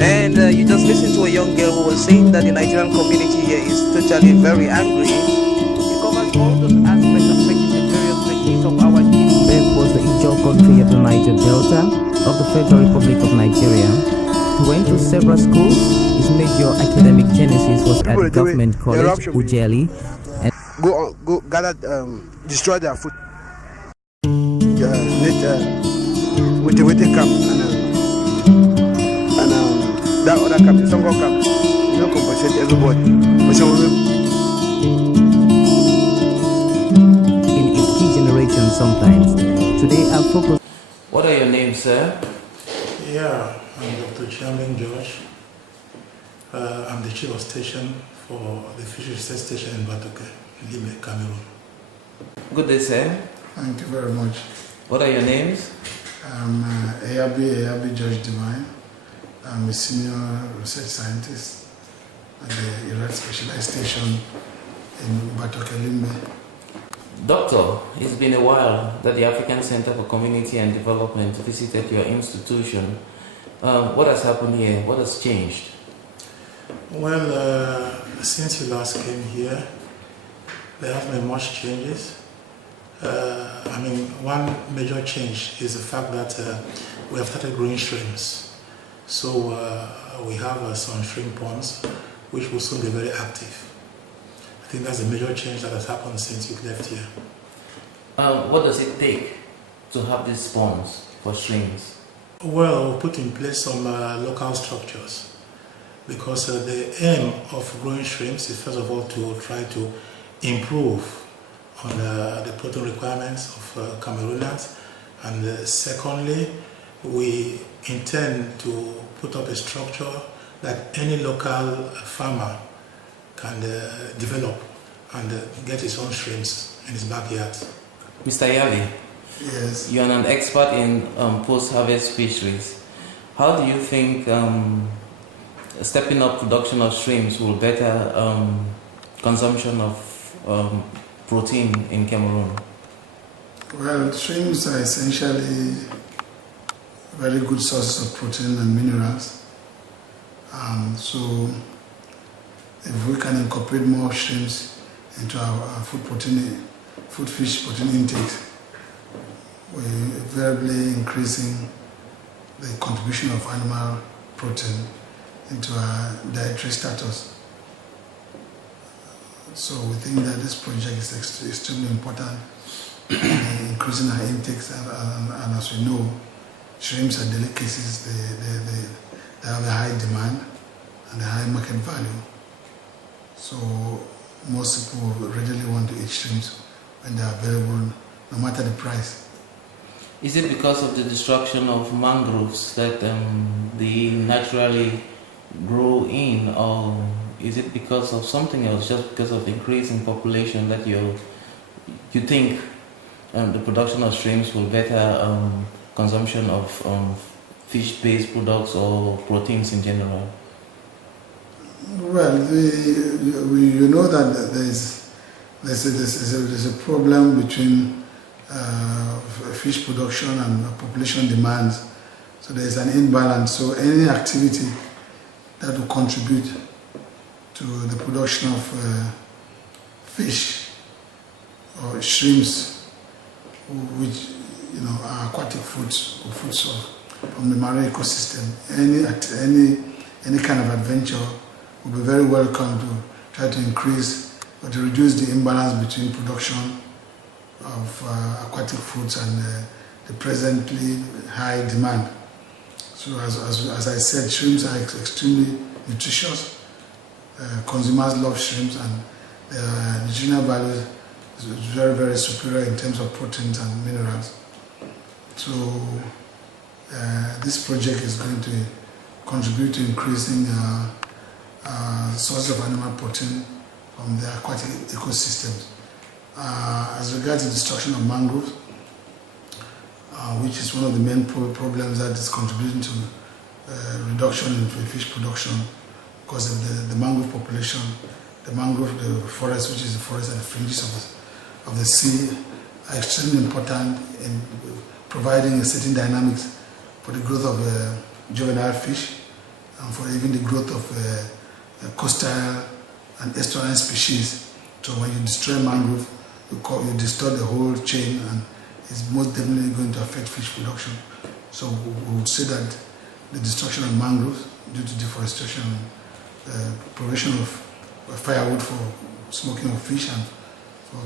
And you just listened to a young girl who was saying that the Nigerian community here is totally very angry. It covers all those aspects affecting the various regions of our nation. That was the Ijaw country of the Niger Delta of the Federal Republic of Nigeria. He went to several schools. His major academic genesis was at the Government College, Ujeli. And go gather, destroy their food. With the camp and that other camp, some go camp, you don't compensate everybody. In its key generation sometimes. Today our focus. What are your names, sir? Yeah, I'm Dr. Chairman George. I'm the chief of station for the Fishery Research Station in Batoke, Lime, Cameroon. Good day, sir. Thank you very much. What are your names? I'm Ayabi George Divine. I'm a senior research scientist at the IRAD Specialized Station in Batoke, Lime. Doctor, it's been a while that the African Center for Community and Development visited your institution. What has happened here? What has changed? Well, since you last came here, there have been much changes. One major change is the fact that we have started growing shrimps. So we have some shrimp ponds which will soon be very active. I think that's a major change that has happened since you left here. What does it take to have these ponds for shrimps? Well, we put in place some local structures because the aim of growing shrimps is first of all to try to improve on the protein requirements of Cameroonians, and secondly, we intend to put up a structure that any local farmer can develop and get his own shrimps in his backyard. Mr. Yavi, yes, you're an expert in post-harvest fisheries. How do you think stepping up production of shrimps will better consumption of protein in Cameroon? Well, shrimps are essentially very good sources of protein and minerals. So if we can incorporate more shrimps into our food fish protein intake, we're invariably increasing the contribution of animal protein into our dietary status. So we think that this project is extremely important in increasing our intakes, and as we know, shrimps are delicacies. They have a high demand and a high market value. So most people readily want to eat shrimps when they are available, no matter the price. Is it because of the destruction of mangroves that they naturally grow in, or is it because of something else, just because of the increase in population that you think the production of shrimps will better consumption of fish-based products or proteins in general? Well, you know that there's a problem between fish production and population demands. So there's an imbalance. So any activity that will contribute to the production of fish or shrimps, which are aquatic foods or food source from the marine ecosystem, any kind of adventure will be very welcome to try to increase or to reduce the imbalance between production of aquatic foods and the presently high demand. So as I said, shrimps are extremely nutritious. Consumers love shrimps, and their nutritional value is very, very superior in terms of proteins and minerals. So this project is going to contribute to increasing sources of animal protein from the aquatic ecosystems. As regards the destruction of mangroves, which is one of the main problems that is contributing to reduction in fish production, because of the mangrove population, the forest, which is the forest and the fringes of the sea, are extremely important in providing a certain dynamics for the growth of juvenile fish and for even the growth of coastal and estuarine species. So when you destroy mangrove, you destroy the whole chain, and it's most definitely going to affect fish production. So we would say that the destruction of mangroves due to deforestation, provision of firewood for smoking of fish and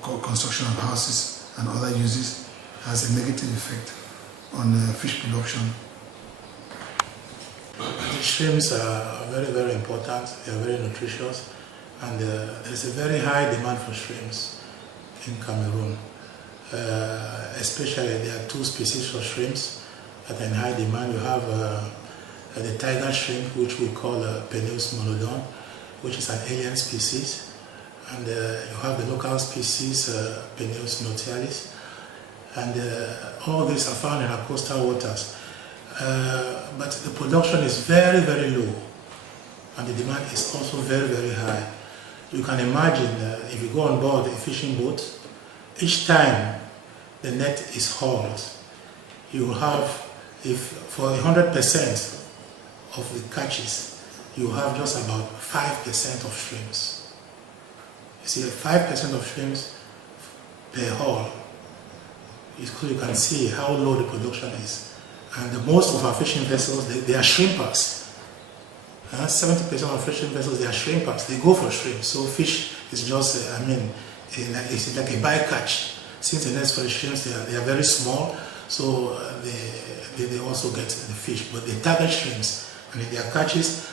for construction of houses and other uses has a negative effect on fish production. The shrimps are very, very important. They are very nutritious, and there is a very high demand for shrimps in Cameroon. Especially there are two species of shrimps that are in high demand. You have the tiger shrimp, which we call Peneus monodon, which is an alien species, and you have the local species Peneus notialis, and all these are found in our coastal waters. But the production is very, very low, and the demand is also very, very high. You can imagine if you go on board a fishing boat, each time the net is hauled, you will have, if for 100% of the catches, you have just about 5% of shrimps. You see, 5% of shrimps per haul. So you can see how low the production is. And most of our fishing vessels, they are shrimpers. 70% of fishing vessels, they are shrimpers. They go for shrimp. So fish is just, it's like a bycatch. Since the nets for the shrimps, they are very small, so they also get the fish. But they target shrimps, and in their catches,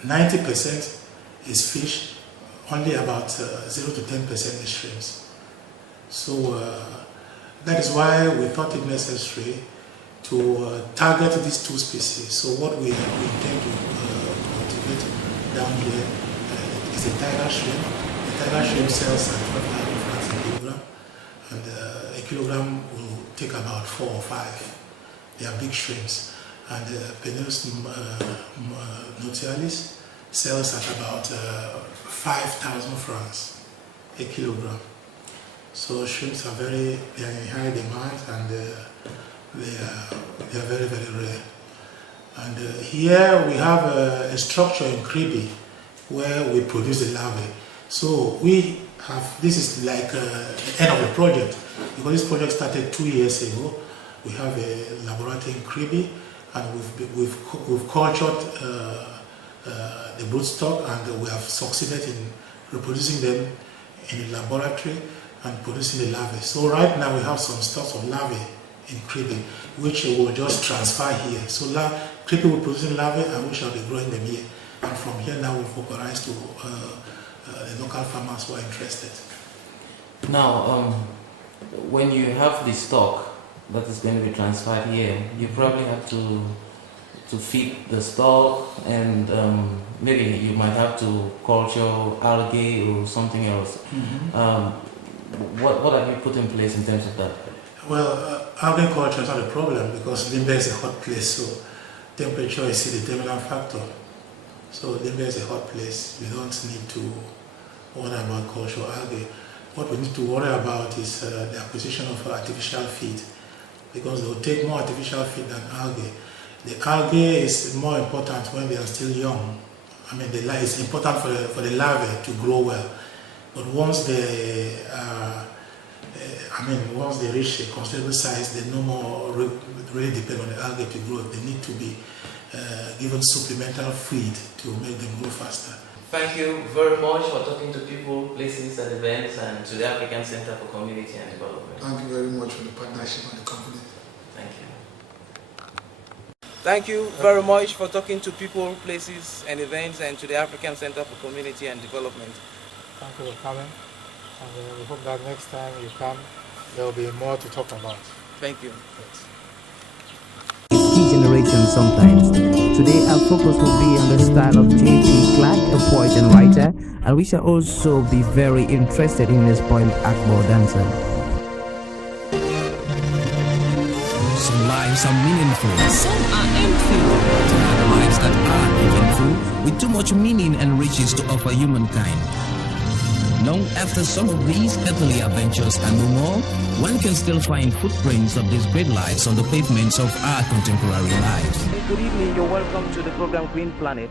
90% is fish, only about 0 to 10% is shrimps. So that is why we thought it necessary to target these two species. So what we intend to cultivate down here is a tiger shrimp. The tiger shrimp sells at 5,000 francs a kilogram, and a kilogram will take about 4 or 5. They are big shrimps. And Peneus notialis sells at about 5,000 francs a kilogram. So shrimps are they are in high demand, and they are very, very rare. And here we have a structure in Kribi where we produce the larvae. So we have, this is like the end of the project, because this project started 2 years ago. We have a laboratory in Kribi, and we've cultured the broodstock, and we have succeeded in reproducing them in the laboratory and producing the larvae. So right now we have some stocks of larvae in Kribi, which we will just transfer here. So Kribi will produce larvae, and we shall be growing them here. And from here now we focus to the local farmers who are interested. Now, when you have the stock that is going to be transferred here, you probably have to feed the stock, and maybe you might have to culture algae or something else. Mm-hmm. What have you put in place in terms of that? Well, algae culture is not a problem, because Limbe is a hot place, so temperature is the determinant factor. So Limbe is a hot place. We don't need to worry about culture algae. What we need to worry about is the acquisition of artificial feed, because they will take more artificial feed than algae. The algae is more important when they are still young. I mean, it's important for the larvae to grow well. But once they once they reach a considerable size, they no more really depend on the algae to grow. They need to be given supplemental feed to make them grow faster. Thank you very much for talking to people, places and events, and to the African Center for Community and Development. Thank you very much for the partnership and the confidence. Thank you. Thank you very much for talking to people, places and events, and to the African Center for Community and Development. Thank you for coming, and we hope that next time you come, there will be more to talk about. Thank you. It's degeneration sometimes. Today our focus will be on the style of J.P. Clark, a poet and writer, and we shall also be very interested in his poem Akbo Dancer. Some lives are meaningful. Some are empty. There are lives that are eventful, with too much meaning and riches to offer humankind. Long after some of these earthly adventures are no more, one can still find footprints of these great lives on the pavements of our contemporary lives. Good evening, you're welcome to the program Green Planet.